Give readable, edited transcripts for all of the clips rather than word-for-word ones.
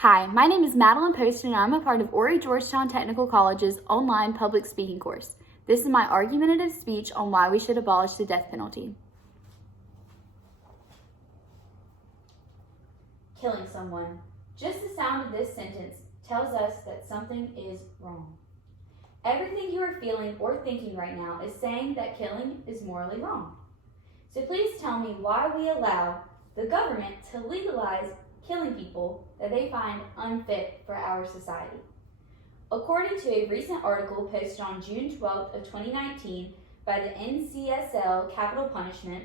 Hi, my name is Madelyn Poston and I'm a part of Horry Georgetown Technical College's online public speaking course. This is my argumentative speech on why we should abolish the death penalty. Killing someone. Just the sound of this sentence tells us that something is wrong. Everything you are feeling or thinking right now is saying that killing is morally wrong. So please tell me why we allow the government to legalize killing people that they find unfit for our society. According to a recent article posted on June 12th of 2019 by the NCSL, capital punishment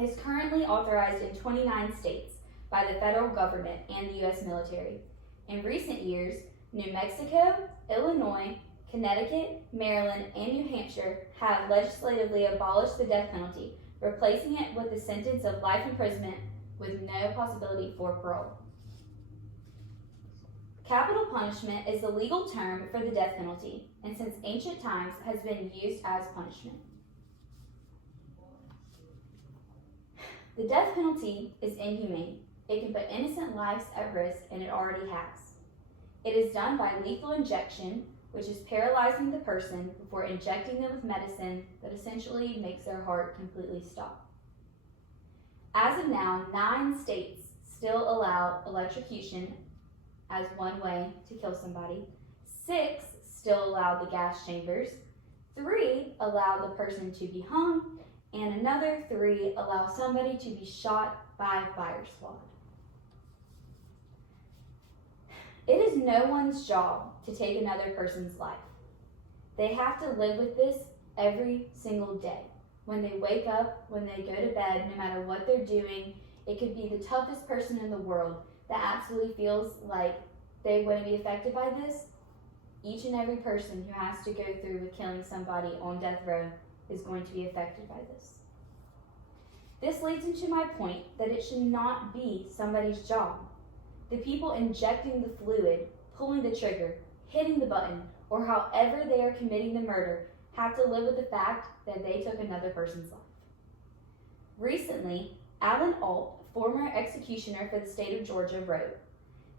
is currently authorized in 29 states by the federal government and the U.S. military. In recent years, New Mexico, Illinois, Connecticut, Maryland, and New Hampshire have legislatively abolished the death penalty, replacing it with a sentence of life imprisonment with no possibility for parole. Capital punishment is the legal term for the death penalty, and since ancient times has been used as punishment. The death penalty is inhumane. It can put innocent lives at risk, and it already has. It is done by lethal injection, which is paralyzing the person before injecting them with medicine that essentially makes their heart completely stop. As of now, 9 states still allow electrocution as one way to kill somebody. 6 still allow the gas chambers. 3 allow the person to be hung, and another 3 allow somebody to be shot by a fire squad. It is no one's job to take another person's life. They have to live with this every single day. When they wake up, when they go to bed, no matter what they're doing, it could be the toughest person in the world that absolutely feels like they wouldn't be affected by this. Each and every person who has to go through with killing somebody on death row is going to be affected by this. This leads into my point that it should not be somebody's job. The people injecting the fluid, pulling the trigger, hitting the button, or however they are committing the murder have to live with the fact that they took another person's life. Recently, Alan Alt, former executioner for the state of Georgia, wrote,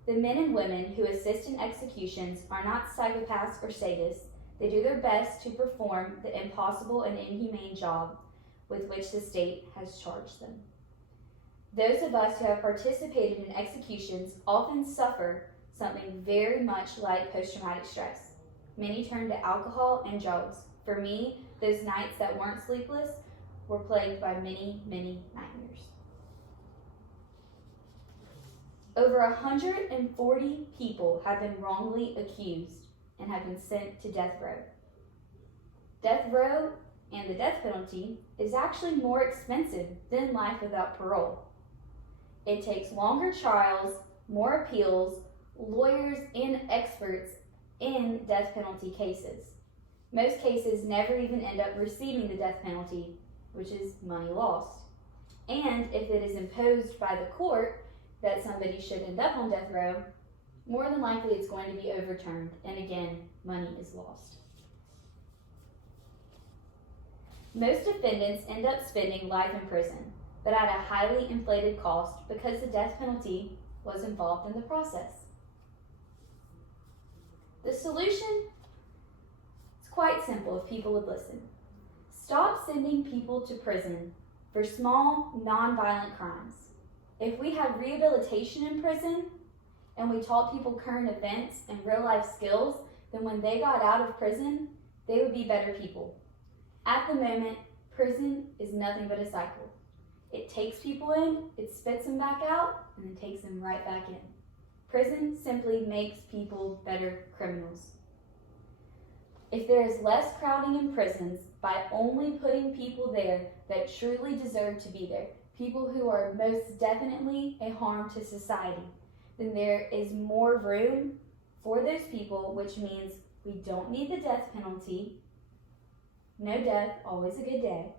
"The men and women who assist in executions are not psychopaths or sadists. They do their best to perform the impossible and inhumane job with which the state has charged them." Those of us who have participated in executions often suffer something very much like post-traumatic stress. Many turn to alcohol and drugs. For me, those nights that weren't sleepless were plagued by many, many nightmares. Over 140 people have been wrongly accused and have been sent to death row. Death row and the death penalty is actually more expensive than life without parole. It takes longer trials, more appeals, lawyers, and experts in death penalty cases. Most cases never even end up receiving the death penalty, which is money lost. And if it is imposed by the court that somebody should end up on death row, more than likely it's going to be overturned, and again, money is lost. Most defendants end up spending life in prison, but at a highly inflated cost because the death penalty was involved in the process. The solution is quite simple if people would listen. Stop sending people to prison for small, non-violent crimes. If we had rehabilitation in prison and we taught people current events and real-life skills, then when they got out of prison, they would be better people. At the moment, prison is nothing but a cycle. It takes people in, it spits them back out, and then takes them right back in. Prison simply makes people better criminals. If there is less crowding in prisons by only putting people there that truly deserve to be there, people who are most definitely a harm to society, then there is more room for those people, which means we don't need the death penalty. No death, always a good day.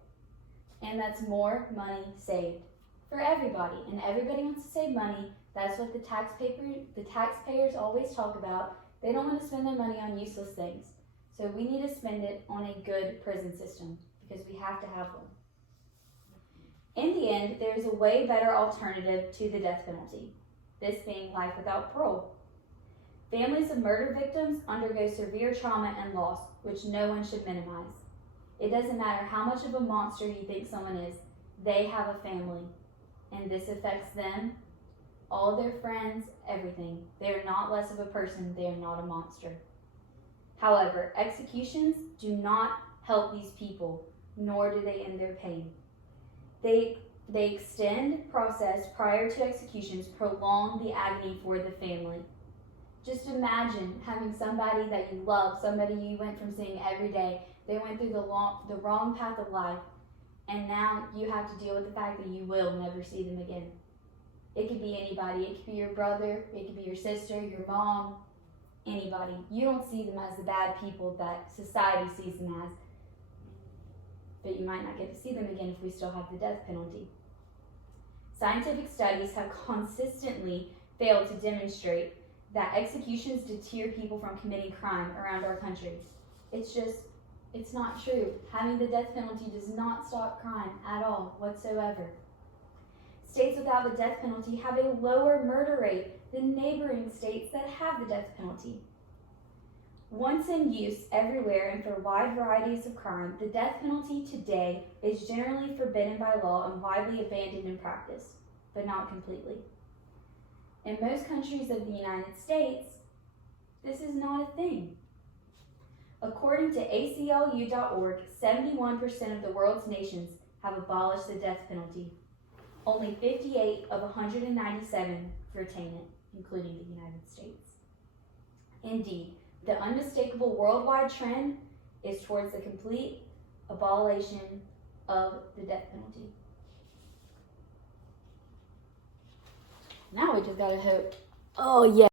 And that's more money saved for everybody. And everybody wants to save money. That's what the taxpayers always talk about. They don't want to spend their money on useless things. So we need to spend it on a good prison system because we have to have one. In the end, there is a way better alternative to the death penalty. this being life without parole. Families of murder victims undergo severe trauma and loss, which no one should minimize. It doesn't matter how much of a monster you think someone is, they have a family, and this affects them, all their friends, everything. They are not less of a person, they are not a monster. However, executions do not help these people, nor do they end their pain. They extend process prior to executions, prolong the agony for the family. Just imagine having somebody that you love, somebody you went from seeing every day, they went through the wrong path of life, and now you have to deal with the fact that you will never see them again. It could be anybody. It could be your brother, it could be your sister, your mom, anybody. You don't see them as the bad people that society sees them as, but you might not get to see them again if we still have the death penalty. Scientific studies have consistently failed to demonstrate that executions deter people from committing crime around our country. It's not true. Having the death penalty does not stop crime at all whatsoever. States without the death penalty have a lower murder rate than neighboring states that have the death penalty. Once in use everywhere and for wide varieties of crime, the death penalty today is generally forbidden by law and widely abandoned in practice, but not completely. In most countries of the United States, this is not a thing. According to ACLU.org, 71% of the world's nations have abolished the death penalty. Only 58 of 197 retain it, including the United States. Indeed, the unmistakable worldwide trend is towards the complete abolition of the death penalty. Now we just gotta hope. Oh, yeah.